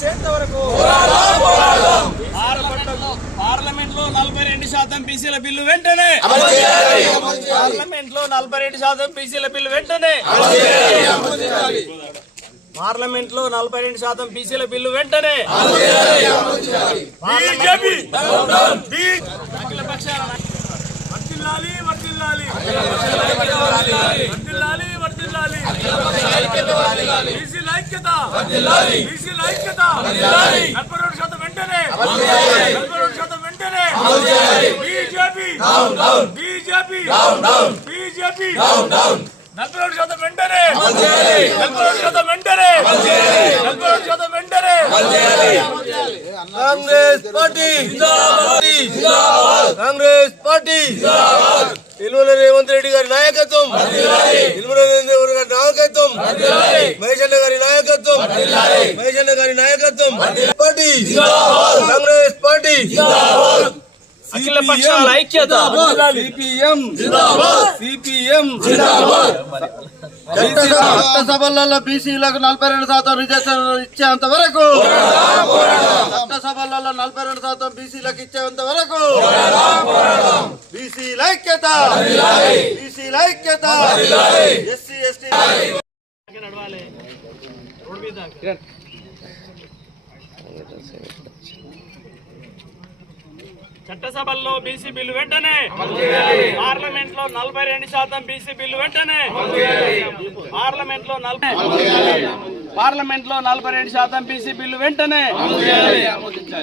చేసేంత వరకు పార్లమెంట్ లో 42% బీసీల బిల్లు వెంటనే పార్లమెంట్ లో 42% బీసీల బిల్లు వెంటనే పార్లమెంట్ లో 42% బీసీల బిల్లు వెంటనే బీజేపీ 42% వెంటనే 42% వెంటనే 42% వెంటనే కాంగ్రెస్ పార్టీ జిందాబాద్ కాంగ్రెస్ పార్టీ జిందాబాద్ నిలువల రేవంత్ రెడ్డి గారి నాయకత్వం నిలువల రేవంత్ రెడ్డి గారి నాయకత్వం మహేష్ గారి నాయకత్వం మహేష్ గారి నాయకత్వం పార్టీ జిందాబాద్ కాంగ్రెస్ పార్టీ జిందాబాద్ అఖిల పక్షాల ఐక్యత సిపిఎం జిందాబాద్ సిపిఎం జిందాబాద్ చట్టసభలలో బీసీలకు 42% రిజర్వేషన్ ఇచ్చేంత వరకు చట్టసభలలో 42% బీసీలకు ఇచ్చేంత వరకు బీసీల ఐక్యత బీసీల ఐక్యత ఎస్సీ ఎస్టీ చట్టసభల్లో బీసీ బిల్లు వెంటనే పార్లమెంట్ లో 42% బీసీ బిల్లు వెంటనే పార్లమెంట్ లో 42% బీసీ బిల్లు వెంటనే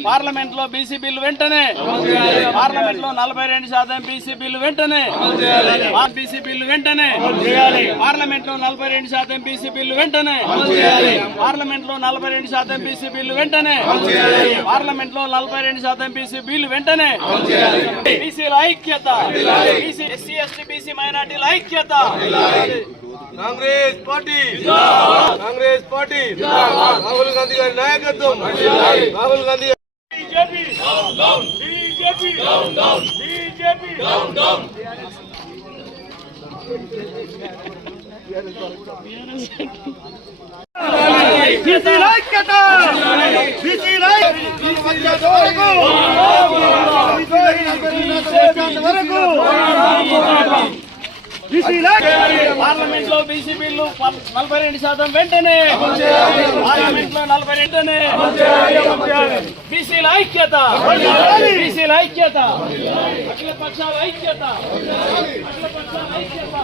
పార్లమెంట్ లో బీసీ బిల్లు వెంటనే పార్లమెంట్ లో 42% బీసీ బిల్లు వెంటనే బీసీ బిల్లు వెంటనే పార్లమెంట్ లో 42% బీసీ బిల్లు వెంటనే పార్లమెంట్ లో 42% బీసీ బిల్లు వెంటనే పార్లమెంట్ లో 42% బీసీ బిల్లు వెంటనే బీసీల ఐక్యత ఎస్సీ ఎస్టీ బీసీ మైనార్టీల ఐక్యత కాంగ్రెస్ పార్టీ కాంగ్రెస్ పార్టీ రాహుల్ గాంధీ గారి నాయకత్వం Rahul Gandhi BJP BJP BJP బీసీల ఐక్యత బీసీల పార్లమెంట్ లో బీసీ బిల్లు 42% వెంటనే పార్లమెంట్ లో 40 వెంటనే బీసీల ఐక్యత బీసీల ఐక్యత అఖిల పక్షాల ఐక్యత అఖిల పక్షాల ఐక్యత